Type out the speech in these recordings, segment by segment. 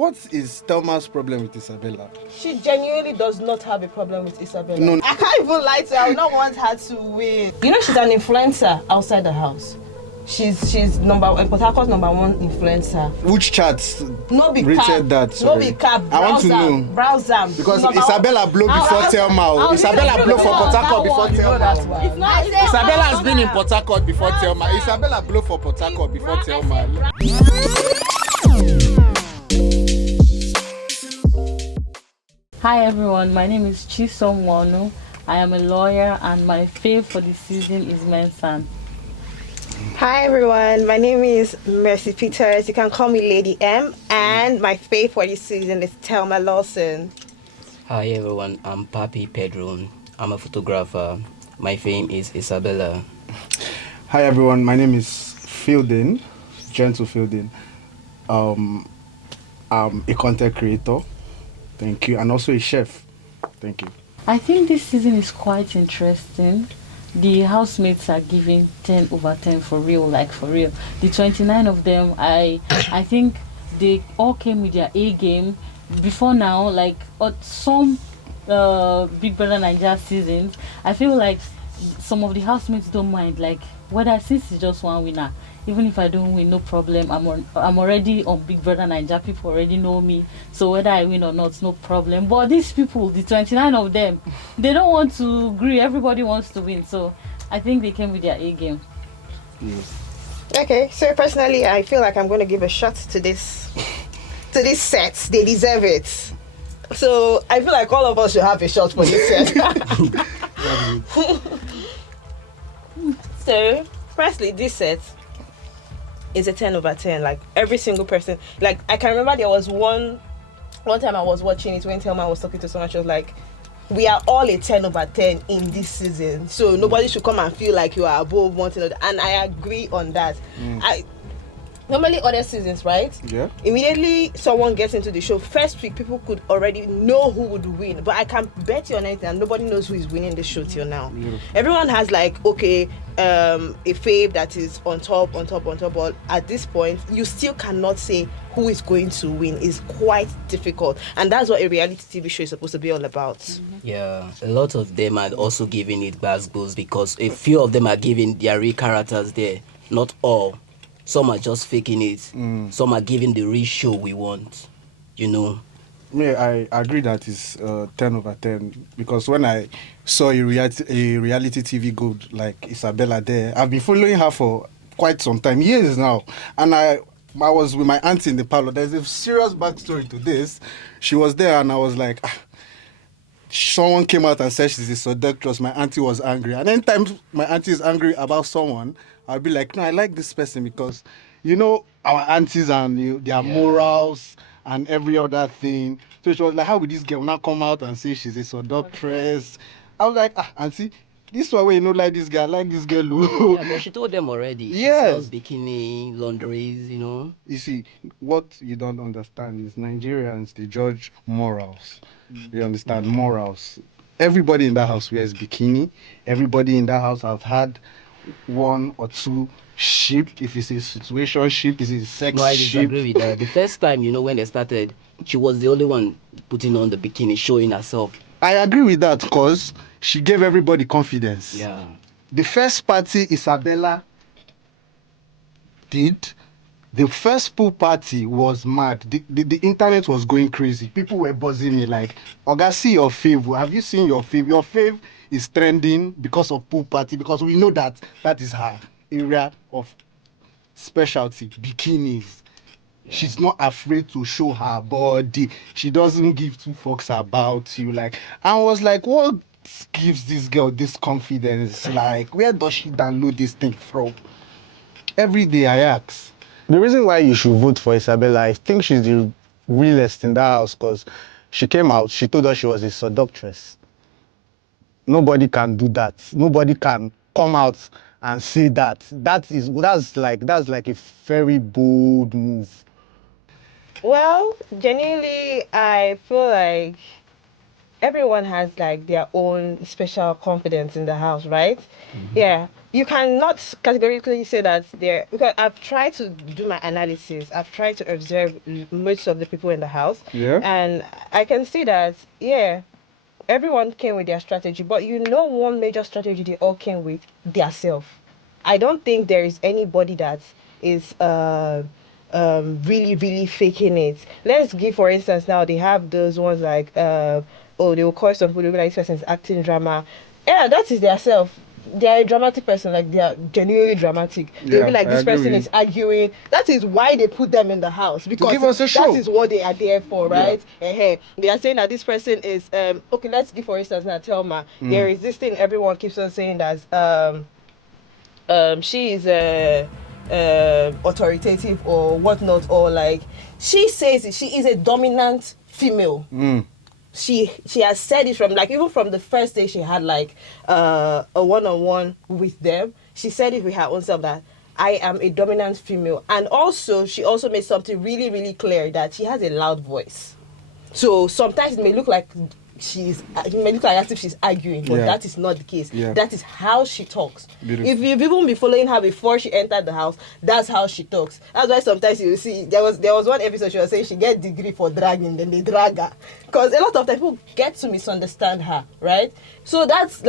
what is Thelma's problem with Isabella? She genuinely does not have a problem with Isabella. No. I can't even lie to her. I would not want her to win. You know, she's an influencer outside the house. She's Port Harcourt's #1 influencer. Which charts No be rated cap. that? Sorry. No be cap. I want to know. Browse them. Because Isabella blow before Thelma. Isabella blow for Port Harcourt before Thelma. Isabella has been in Port Harcourt before Thelma. Isabella blow for Port Harcourt before Thelma. Hi everyone, my name is Chisom Wonu. I am a lawyer and my fave for the season is Mensan. Hi everyone, my name is Mercy Peters. You can call me Lady M, and my fave for this season is Thelma Lawson. Hi everyone, I'm Papi Pedro. I'm a photographer. My fame is Isabella. Hi everyone, my name is Fielding, Gentle Fielding. I'm a content creator. Thank you. And also a chef. Thank you. I think this season is quite interesting. The housemates are giving 10 over 10 for real, like for real. The 29 of them, I think they all came with their A game. Before now, like some Big Brother Naija seasons, I feel like some of the housemates don't mind, like whether since it's just one winner, even if I don't win, no problem. I'm already on Big Brother Naija. People already know me, so whether I win or not, no problem. But these people, the 29 of them, they don't want to agree. Everybody wants to win, so I think they came with their A game. Yes. Okay, so personally, I feel like I'm going to give a shot to this set. They deserve it. So I feel like all of us should have a shot for this set. So, firstly, this set is a 10 over 10. Like every single person, like I can remember there was one time I was watching it when Thelma was talking to someone. She was like, we are all a 10 over 10 in this season, so nobody should come and feel like you are above one thing. And I agree on that. Normally other seasons, right? Yeah. Immediately someone gets into the show, first week people could already know who would win. But I can bet you on anything and nobody knows who is winning the show till now. Yeah. Everyone has like, okay, a fave that is on top, but at this point you still cannot say who is going to win. It's quite difficult. And that's what a reality TV show is supposed to be all about. Yeah, a lot of them are also giving it Glasgows because a few of them are giving their real characters there. Not all. Some are just faking it. Some are giving the real show we want, you know. Yeah, I agree that it's 10 over 10 because when I saw a reality TV good like Isabella there, I've been following her for quite some time, years now. And I was with my auntie in the parlor. There's a serious backstory to this. She was there and I was like, someone came out and said she's a seductress. My auntie was angry. And anytime my auntie is angry about someone, I'll be like, no, I like this person because, you know, our aunties and their morals and every other thing. So she was like, how would this girl not come out and say she's a seductress? I was like, auntie, this one way you know like this guy, I like this girl. Yeah, but she told them already. Yes. She sells bikini, laundries, you know. You see, what you don't understand is Nigerians, they judge morals. You understand? Morals. Everybody in that house wears bikini. Everybody in that house has had one or two ship. If it's a situation ship, it's a sex No, I ship. disagree with that. The first time, you know, when they started, she was the only one putting on the bikini, showing herself. I agree with that because she gave everybody confidence. Yeah. The first party Isabella did, the first pool party was mad. The internet was going crazy. People were buzzing me like, Oga, see your fave. Have you seen your fave? Your fave is trending because of pool party, because we know that is her area of specialty, bikinis. Yeah. She's not afraid to show her body. She doesn't give two fucks about you. Like, I was like, what gives this girl this confidence? Like, where does she download this thing from? Every day I ask. The reason why you should vote for Isabella, I think she's the realest in that house because she came out, she told us she was a seductress. Nobody can do that. Nobody can come out and say that. That's like a very bold move. Well, genuinely, I feel like everyone has like their own special confidence in the house, right? Yeah. you cannot categorically say that there, because I've tried to do my analysis. I've tried to observe most of the people in the house, Yeah. and I can see that everyone came with their strategy, but one major strategy they all came with their self. I don't think there is anybody that is really really faking it. Let's give for instance, now they have those ones like oh, they will call some people, they'll be like, this person's acting drama. Yeah, that is their self. They are a dramatic person, like they are genuinely dramatic. They'll be Yeah, like, I this agree person with is arguing. That is why they put them in the house, because give us a that show. is what they are there for, right? They are saying that this person is okay. Let's give for instance now Thelma. There is this thing everyone keeps on saying that she is authoritative or whatnot, or like she says it, she is a dominant female. She has said it from, like, even from the first day she had like a one-on-one with them. She said it with her own self that I am a dominant female, and also she also made something really really clear that she has a loud voice. So sometimes it may look like it may look like as if she's arguing, but that is not the case. That is how she talks. Beautiful. If you've even been following her before she entered the house, that's how she talks. That's why sometimes you see there was one episode she was saying she get degree for dragging, then they drag her, because a lot of people get to misunderstand her, right? So that's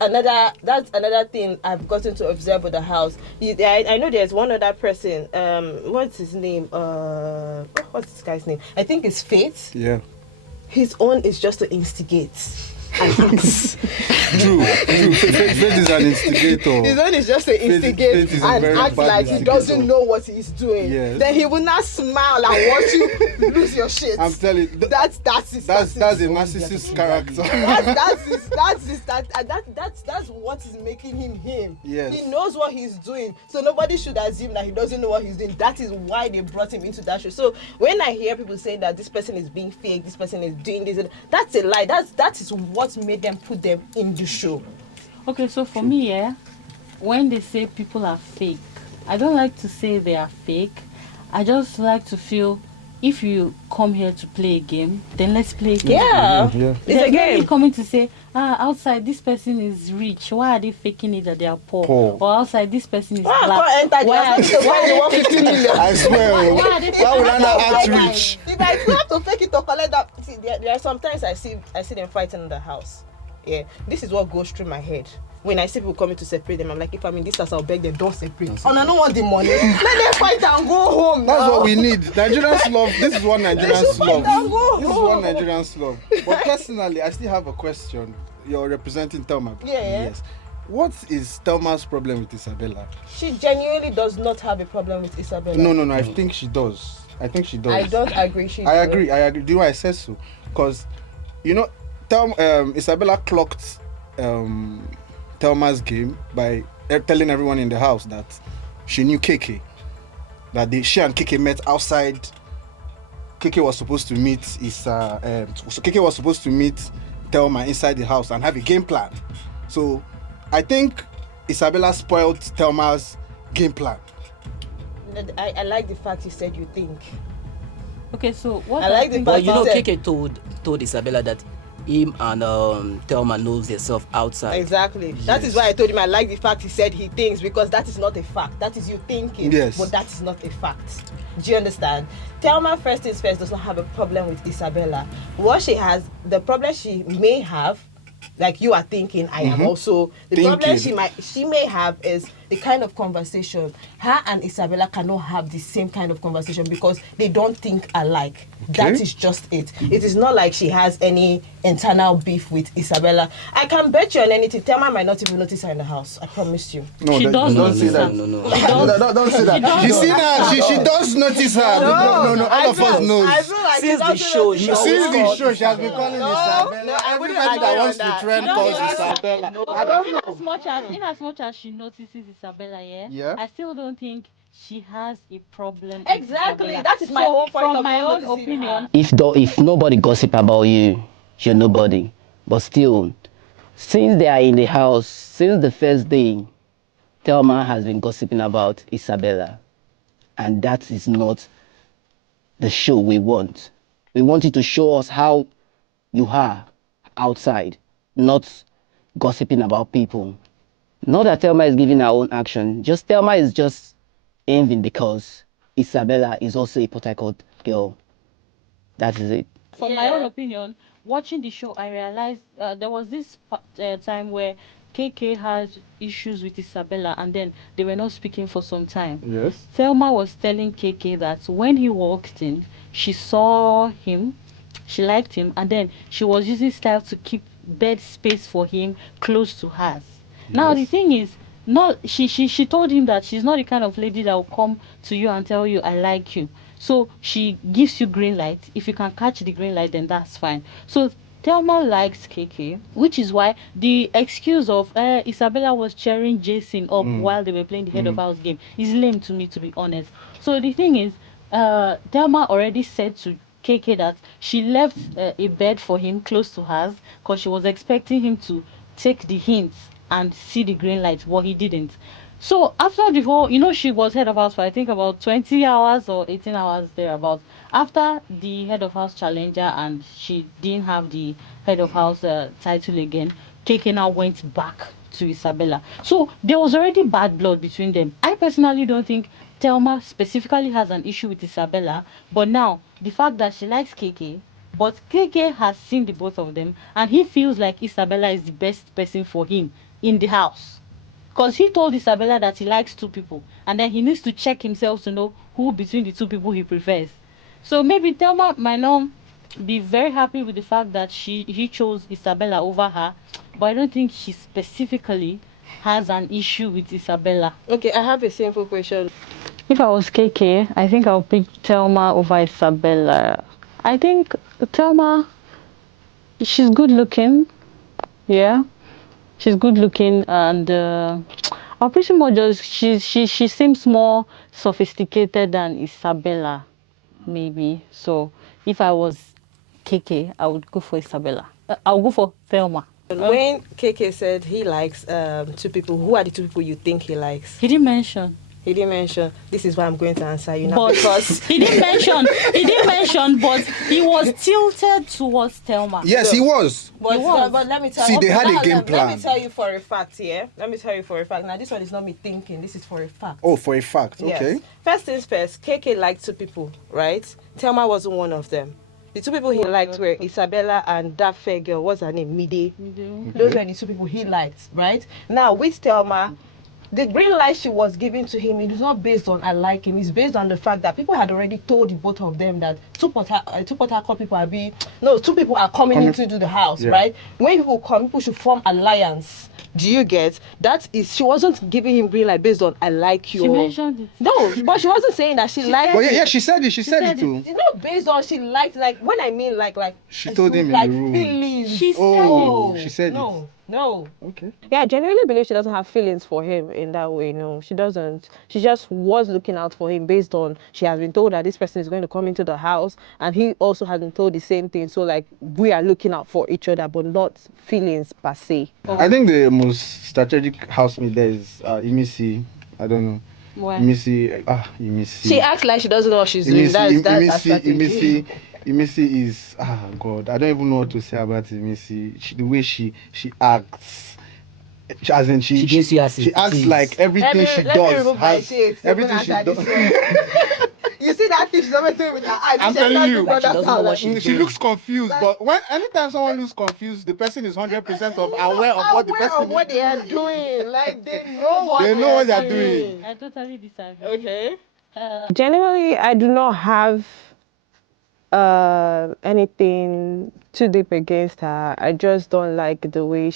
another thing I've gotten to observe with the house. I know there's one other person. What's his name? What's this guy's name? I think it's Faith. Yeah. His own is just to instigate and act. True. Faith is an instigator. His own is just to instigate Faith is a and very act bad like he instigator. doesn't know what he's doing. Yes. Then he will not smile and watch you lose your shit. I'm telling you, That's that's a narcissist character. That's what is making him him. Yes. He knows what he's doing, so nobody should assume that he doesn't know what he's doing. That is why they brought him into that show. So when I hear people saying that this person is being fake, this person is doing this, that's a lie. That is what made them put them in the show. Okay, so for me, when they say people are fake, I don't like to say they are fake. I just like to feel, if you come here to play a game, then let's play a game. Yeah. It's a game. Not coming to say, outside this person is rich. Why are they faking it that they are poor? Or outside this person is black. Why they want 50 million? I swear. Why would I not act rich? If I have to fake it to collect that, see, there are sometimes I see them fighting in the house. Yeah, this is what goes through my head. When I see people coming to separate them, I'm like, if I'm in this house, I'll beg them, don't separate. And I don't want the money. Let them fight and go home. That's now. what we need. Nigerians love. This is what Nigerians love. This is what Nigerians love. But personally, I still have a question. You're representing Thelma. Yeah. Yes. What is Thelma's problem with Isabella? She genuinely does not have a problem with Isabella. No. I think she does. I I don't agree. I agree. Do you know why I said so? Because, Isabella clocked Thelma's game by telling everyone in the house that she knew KK. That she and KK met outside. KK was supposed to meet KK was supposed to meet Thelma inside the house and have a game plan. So I think Isabella spoiled Thelma's game plan. I like the fact you said you think. Okay, so what I like the think fact But you said- KK told Isabella that him and Thelma knows themselves outside. Exactly. That is why I told him I like the fact he said he thinks, because that is not a fact. That is you thinking. Yes. But that is not a fact. Do you understand? Thelma, first things first, does not have a problem with Isabella. What she has, the problem she may have, like you are thinking, I am also, the problem she may have is the kind of conversation. Her and Isabella cannot have the same kind of conversation because they don't think alike. That is just it. It is not like she has any internal beef with Isabella. I can bet you on anything. Thelma might not even notice her in the house. I promise you. No, She does don't notice say her. that. No. Don't say that. You see that? She does notice her. No. All of us knows. I feel like Since she the doesn't show, notice she her. Since the always show, she has been calling Isabella. No, I wouldn't Everybody that agree wants on to that. trend No, calls yes. Isabella. In as much as she notices Isabella, Yeah. I still don't think she has a problem. Exactly. With Isabella. That is my whole point From of my own noticing opinion, If nobody gossip about you, you're nobody. But still, since they are in the house, since the first day, Thelma has been gossiping about Isabella. And that is not the show we want. We want you to show us how you are outside, not gossiping about people. Not that Thelma is giving her own action. Just Thelma is just envying because Isabella is also a Port Harcourt girl. That is it. From my own opinion, watching the show, I realized there was this time where KK had issues with Isabella, and then they were not speaking for some time. Yes. Thelma was telling KK that when he walked in, she saw him, she liked him, and then she was using style to keep bed space for him close to hers. Now the Yes. thing is, not she told him that she's not the kind of lady that will come to you and tell you I like you. So she gives you green light. If you can catch the green light, then that's fine. So Thelma likes KK, which is why the excuse of Isabella was cheering Jason up while they were playing the head of house game is lame to me, to be honest. So the thing is, Thelma already said to KK that she left a bed for him close to hers because she was expecting him to take the hints and see the green light, but he didn't. So after the whole, she was head of house for I think about 20 hours or 18 hours thereabouts. After the head of house challenger and she didn't have the head of house title again, KK now went back to Isabella. So there was already bad blood between them. I personally don't think Thelma specifically has an issue with Isabella, but now the fact that she likes KK, but KK has seen the both of them and he feels like Isabella is the best person for him in the house. Because he told Isabella that he likes two people and then he needs to check himself to know who between the two people he prefers. So maybe Thelma might not be very happy with the fact that he chose Isabella over her, but I don't think she specifically has an issue with Isabella. Okay, I have a simple question. If I was KK, I think I'll pick Thelma over Isabella. I think Thelma, she's good looking. Yeah, she's good looking, and I'll pretty much just she seems more sophisticated than Isabella, maybe. So if I was KK, I would go for Isabella. I'll go for Thelma. When KK said he likes two people, who are the two people you think he likes? He didn't mention. He didn't mention. This is why I'm going to answer you now But because he didn't mention. He didn't mention, but he was tilted towards Thelma. Yes, he was. But let me tell See, you. they had a game Let plan. me tell you for a fact, yeah. Let me tell you for a fact. Now, this one is not me thinking. This is for a fact. Oh, for a fact. Okay. Yes. First things first, KK liked two people, right? Thelma wasn't one of them. The two people he liked were Isabella and that fair girl. What's her name? Mide. Those were the two people he liked, right? Now, with Thelma, the green light she was giving to him, it is not based on I like him. It's based on the fact that people had already told the both of them that two Port Harcourt people are two people are coming into the house, right? When people come, people should form alliance. Do you get? That is, she wasn't giving him green light based on I like you. She mentioned it. No, but she wasn't saying that she liked. But yeah, she said it. She said it too. It's not based on she liked, like when I mean like She told him in like the room. feelings. She Oh, she said No, no. it. Okay. Yeah, I genuinely believe she doesn't have feelings for him in that way. No, she doesn't. She just was looking out for him based on she has been told that this person is going to come into the house, and he also has been told the same thing. So like we are looking out for each other, but not feelings per se. I think the most strategic housemate there is Imisi. I don't know. Why? Imisi. She acts like she doesn't know what she's doing. That's her strategy. Imisi is God. I don't even know what to say about Imisi. The way she acts, as in she gives you she acts like everything she does has everything she does. You see that thing she's always doing with her eyes. I'm telling you, She doesn't know what she's she doing. looks confused. But anytime someone looks confused, the person is 100% aware of what the person what they are doing. Like they know what they know what they're doing. I totally disagree. Okay. Generally, I do not have anything too deep against her. I just don't like the way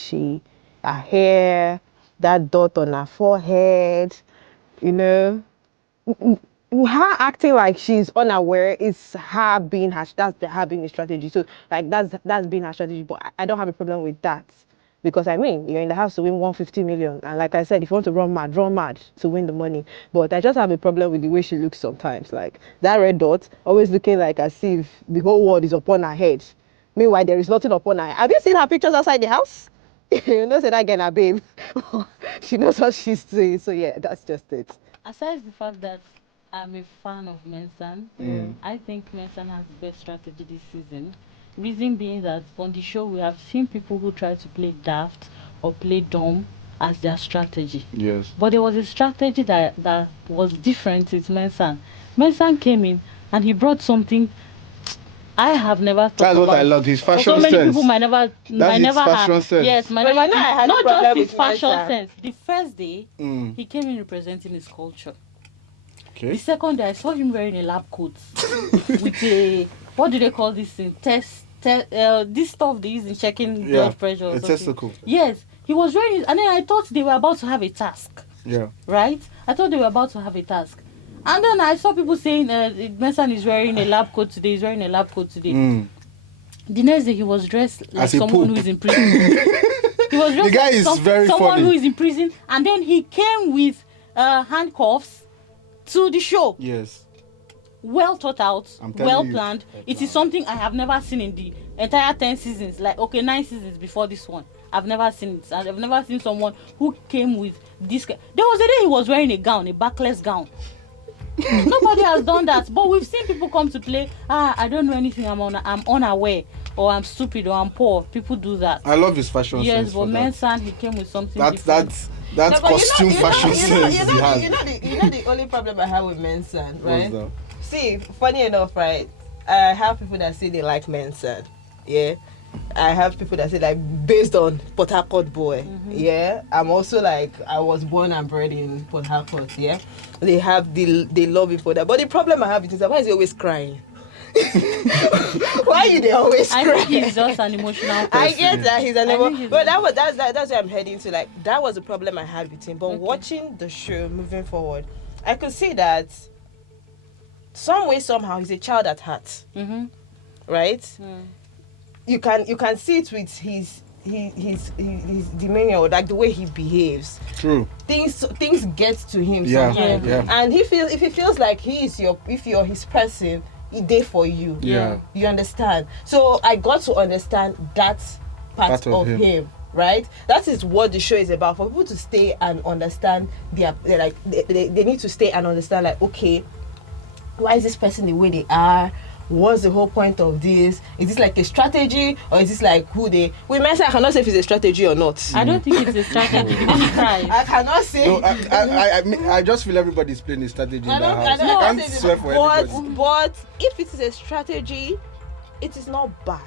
her hair, that dot on her forehead, you know. Her acting like she's unaware is her being her, her being a strategy. So like that's being her strategy. But I don't have a problem with that. Because I mean, you're in the house to win 150 million. And like I said, if you want to run mad to win the money. But I just have a problem with the way she looks sometimes. Like that red dot, always looking like as if the whole world is upon her head. Meanwhile, there is nothing upon her. Have you seen her pictures outside the house? You know, say that again, her babe. She knows what she's doing. So yeah, that's just it. Aside the fact that I'm a fan of Mensah, I think Mensah has the best strategy this season. Reason being that on the show we have seen people who try to play daft or play dumb as their strategy. Yes. But there was a strategy that was different with Mensan. Mensan came in and he brought something I have never thought That's about. what I love. His fashion So many sense. people might never His fashion have. sense. Yes, might But never. you know I had a Not problem just his with fashion Mensa. sense. The first day Mm. he came in representing his culture. The Okay. second day I saw him wearing a lab coat with a, what do they call this thing? This stuff they use in checking Yeah. blood pressure or A something. testicle. Yes, he was wearing it, and then I thought they were about to have a task. Yeah. Right? I thought they were about to have a task. And then I saw people saying Mensan is wearing a lab coat today, he's wearing a lab coat today. Mm. The next day he was dressed like As a someone pope. who is in prison. He was dressed The guy like is very someone funny. who is in prison, and then he came with handcuffs to the show. Yes. Well thought out, I'm telling well you. planned. It is something I have never seen in the entire 10 seasons. Like, okay, 9 seasons before this one. I've never seen it. And I've never seen someone who came with this. There was a day he was wearing a gown, a backless gown. Nobody has done that. But we've seen people come to play. I don't know anything. I'm unaware, or I'm stupid, or I'm poor. People do that. I love his fashion Yes, sense. but for that. Mensan, he came with something That's different. that's No, but costume fashion sense he has. You know the only problem I have with Mensan, right? What's that? See, funny enough, right? I have people that say they like Mensan. Yeah. I have people that say like based on Port Harcourt boy. Yeah. I'm also like I was born and bred in Port Harcourt. Yeah. They love it for that. But the problem I have is that why is he always crying? Why are they always I crying? think he's just an emotional person. I get that he's an I emo- think he's but an- that's where I'm heading to. Like that was the problem I had with him. But Okay. watching the show moving forward, I could see that some way somehow he's a child at heart, Mhm. right? Mm. You can see it with his demeanor, like the way he behaves. True. Things get to him Yeah. sometimes, Yeah. and if he feels like if you're his person, he there for you. Yeah. You understand? So I got to understand that part of him, right? That is what the show is about. For people to stay and understand they need to stay and understand, like, okay, why is this person the way they are? What's the whole point of this? Is this like a strategy, or is this like who they? We might say I cannot say if it's a strategy or not. I don't think it's a strategy. Because he cries. I cannot say. No, I just feel everybody's playing a strategy in that house. I can't say swear for anybody. but if it is a strategy, it is not bad.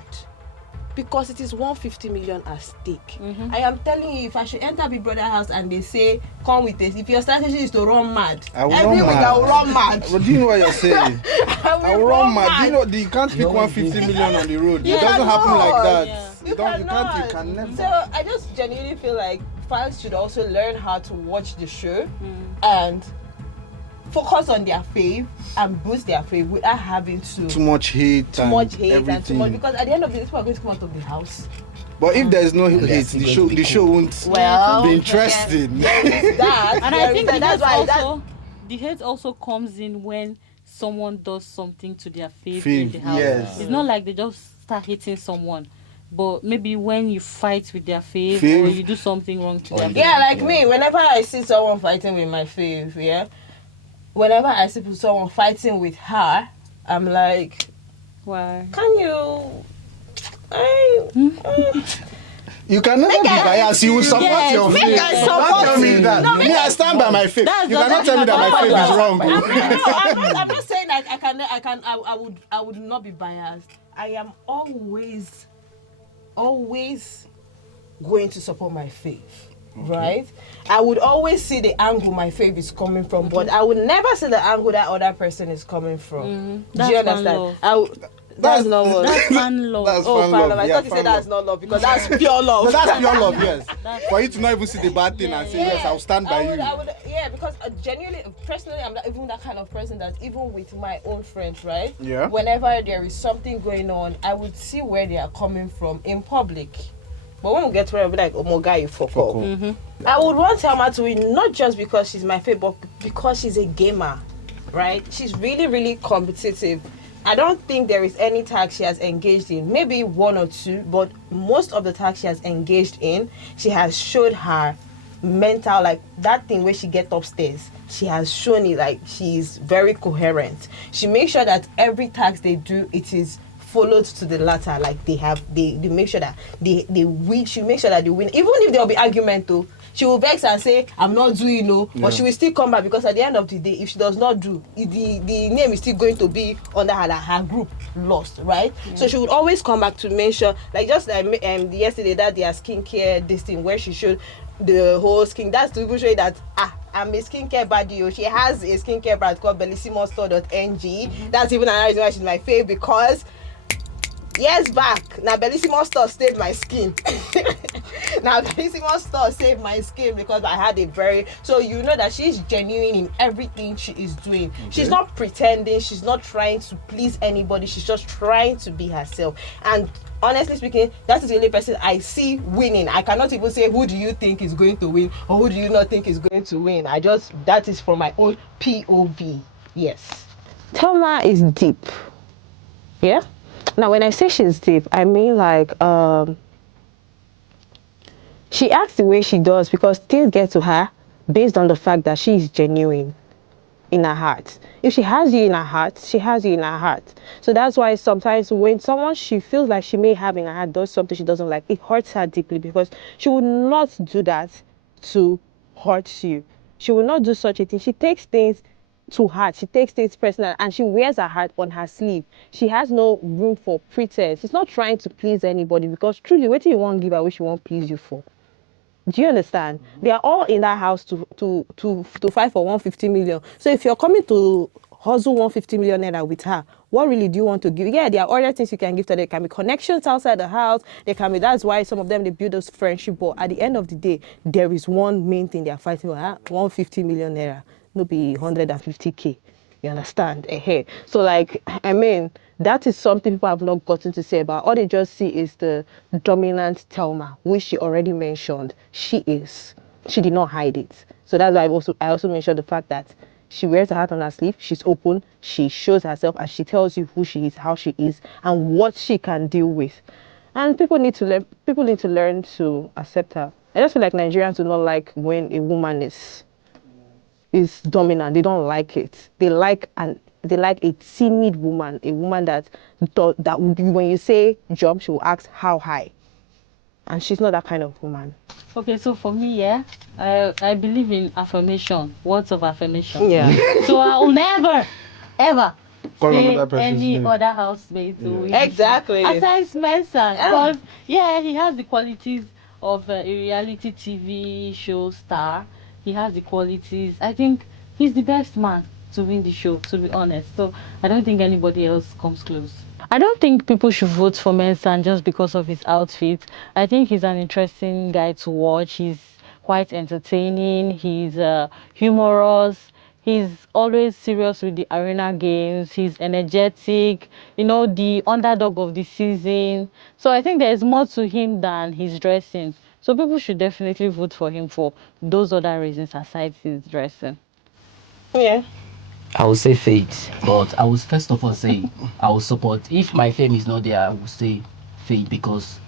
Because it is 150 million at stake. I am telling you, if I should enter Big Brother house and they say, come with this, if your strategy is to run mad, I will every run week mad. I will run mad. But do you know what you're saying? I will run mad. Do you know you can't pick 150 million on the road. You It doesn't happen like cannot. that. Yeah. You cannot. can never. So I just genuinely feel like fans should also learn how to watch the show and focus on their fave and boost their fave without having Too much hate too and much hate everything. and too much, because at the end of the day, people are going to come out of the house. But if there's no they're hate, still the going show to be the show won't Well, be interesting. that And I think that's why the hate also comes in when someone does something to their faith Fave, in the house. yes. It's not like they just start hating someone. But maybe when you fight with their faith, Fave. or you do something wrong to their faith. Yeah, like me, whenever I see someone fighting with my fave, whenever I see someone fighting with her, I'm like, Why? can you? You can never be biased. You will support Yes, your make faith. I Don't support tell me you. that. No, Me, I stand by my faith. That's You cannot not tell me that my even faith is about wrong. I'm not saying like I would not be biased. I am always going to support my faith. Right? I would always see the angle my faith is coming from, but I would never see the angle that other person is coming from. Do you That's understand? That's not what. That's man love. That's Oh, fan fan love. love. I Yeah, thought you fan said that's love. not love, because that's pure love. No, that's pure love, yes. For you to not even see the bad thing and say, yes, I'll stand by you. Because genuinely, personally, I'm not even that kind of person that even with my own friends, right? Yeah. Whenever there is something going on, I would see where they are coming from in public. But when we get to where I'll be like, oh my guy, you fuck up. I would want Thelma to win, not just because she's my favorite, but because she's a gamer, right? She's really, really competitive. I don't think there is any tag she has engaged in, maybe one or two, but most of the tags she has engaged in, she has showed her mental, like that thing where she gets upstairs. She has shown it, like she's very coherent. She makes sure that every task they do, it is followed to the latter. Like they make sure that they win. She make sure that they win, even if there will be argument though. She will vex and say, I'm not doing but she will still come back, because at the end of the day, if she does not do, the name is still going to be under her group lost, right? Yeah. So she would always come back to make sure, like just like yesterday, that their skincare this thing where she showed the whole skin. That's to show you that I'm a skincare baddie. She has a skincare brand called bellissimostore.ng. Mm-hmm. That's even another reason why she's my fave, because years back, now Bellissimo Store saved my skin. Now Bellissimo Store saved my skin because I had a very... So you know that she's genuine in everything she is doing. Okay. She's not pretending. She's not trying to please anybody. She's just trying to be herself. And honestly speaking, that is the only person I see winning. I cannot even say, who do you think is going to win or who do you not think is going to win. That is from my own POV. Yes. Thelma is deep. Yeah? Now, when I say she's deep, I mean like she acts the way she does because things get to her based on the fact that she is genuine in her heart. If she has you in her heart, she has you in her heart. So that's why sometimes when someone she feels like she may have in her heart does something she doesn't like, it hurts her deeply, because she would not do that to hurt you. She will not do such a thing. She takes things to heart. She takes things personal, and she wears her heart on her sleeve. She has no room for pretense. She's not trying to please anybody, because truly, what you want give her, what she won't please you for. Do you understand? Mm-hmm. They are all in that house to fight for 150 million. So if you're coming to hustle 150 million naira with her, what really do you want to give? Yeah, there are other things you can give to her. There can be connections outside the house. There can be, that's why some of them, they build those friendship. But at the end of the day, there is one main thing they are fighting for. 150 million naira. No be 150K. You understand? So like, I mean, that is something people have not gotten to say about. All they just see is the dominant Thelma, which she already mentioned. She is. She did not hide it. So that's why I also mentioned the fact that she wears her heart on her sleeve. She's open. She shows herself, and she tells you who she is, how she is, and what she can deal with. And people need to learn. People need to learn to accept her. I just feel like Nigerians do not like when a woman is dominant. They don't like it. They like a timid woman, a woman that would be, when you say jump, she will ask how high, and she's not that kind of woman. Okay, so for me, I believe in affirmation, words of affirmation. Yeah. So I will never, ever say any name. other housemate. Yeah. Exactly. Aside Spencer, because he has the qualities of a reality TV show star. He has the qualities. I think he's the best man to win the show, to be honest. So I don't think anybody else comes close. I don't think people should vote for Mensah just because of his outfit. I think he's an interesting guy to watch. He's quite entertaining. He's humorous. He's always serious with the arena games. He's energetic, the underdog of the season. So I think there's more to him than his dressing. So people should definitely vote for him for those other reasons aside his dressing. Yeah. I will say Faith, but I will first of all say I will support. If my fame is not there, I will say Faith, because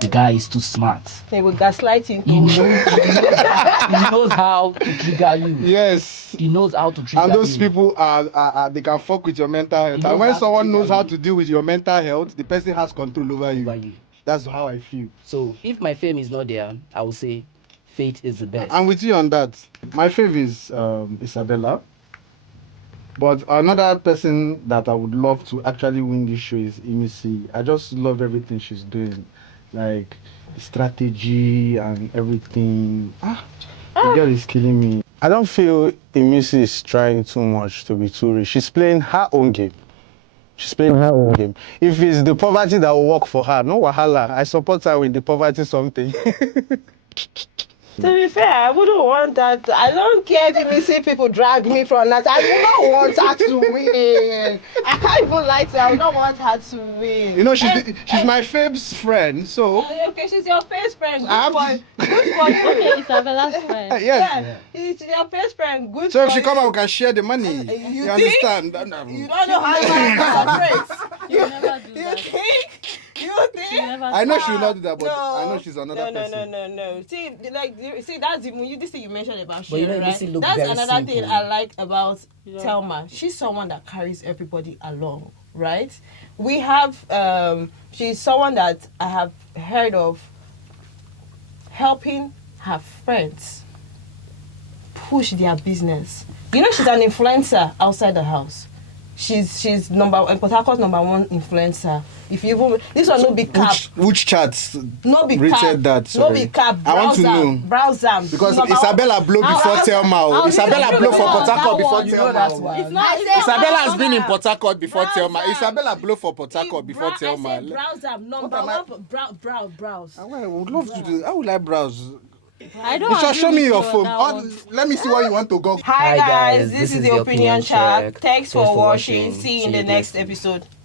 the guy is too smart. They will gaslight you. He knows how to trigger you. Yes. He knows how to trigger you. And those people are they can fuck with your mental health. And when someone knows how to deal with your mental health, the person has control over you. That's how I feel. So if my fame is not there, I will say Faith is the best. I'm with you on that. My favorite is Isabella. But another person that I would love to actually win this show is Imisi. I just love everything she's doing. Like strategy and everything. The girl is killing me. I don't feel Imisi is trying too much to be too rich. She's playing her own game. If it's the poverty that will work for her, no wahala. I support her with the poverty something. To be fair, I wouldn't want that. I don't care if you see people drag me from that. I do not want her to win. I can't even lie to her. I don't want her to win. She's my fave's friend, so... Okay, she's your best friend. Good for you. Okay, Isabella's friend. Yes. She's your best friend. Good so for if she you. come out, we can share the money. You understand? You don't know how to operate. You never do that. You think? I know she will not do that, but I know she's another person. No. See, that's even this thing you mentioned about But sharing, right? That's another thing I like about Thelma. She's someone that carries everybody along, right? We have she's someone that I have heard of helping her friends push their business. You know, she's an influencer outside the house. She's Port Harcourt's #1 influencer. If you even this one no big cap. Which charts No big rated cap. that? No Sorry. big cap. I want to know. Browse them. Because Isabella blow before Thelma. Isabella blow for Port Harcourt before You know that's why. Thelma. It's not. Isabella has been in Port Harcourt before Browse Thelma. them. Isabella blow for Port Harcourt before Thelma. I said browse them. Browse. I would love to do. I would like browse. I don't. You should agree show me with your you on phone. that Or, one. let me see what you want to go. Hi guys, this is the opinion chat. Thanks for watching. See See you in you the next next episode.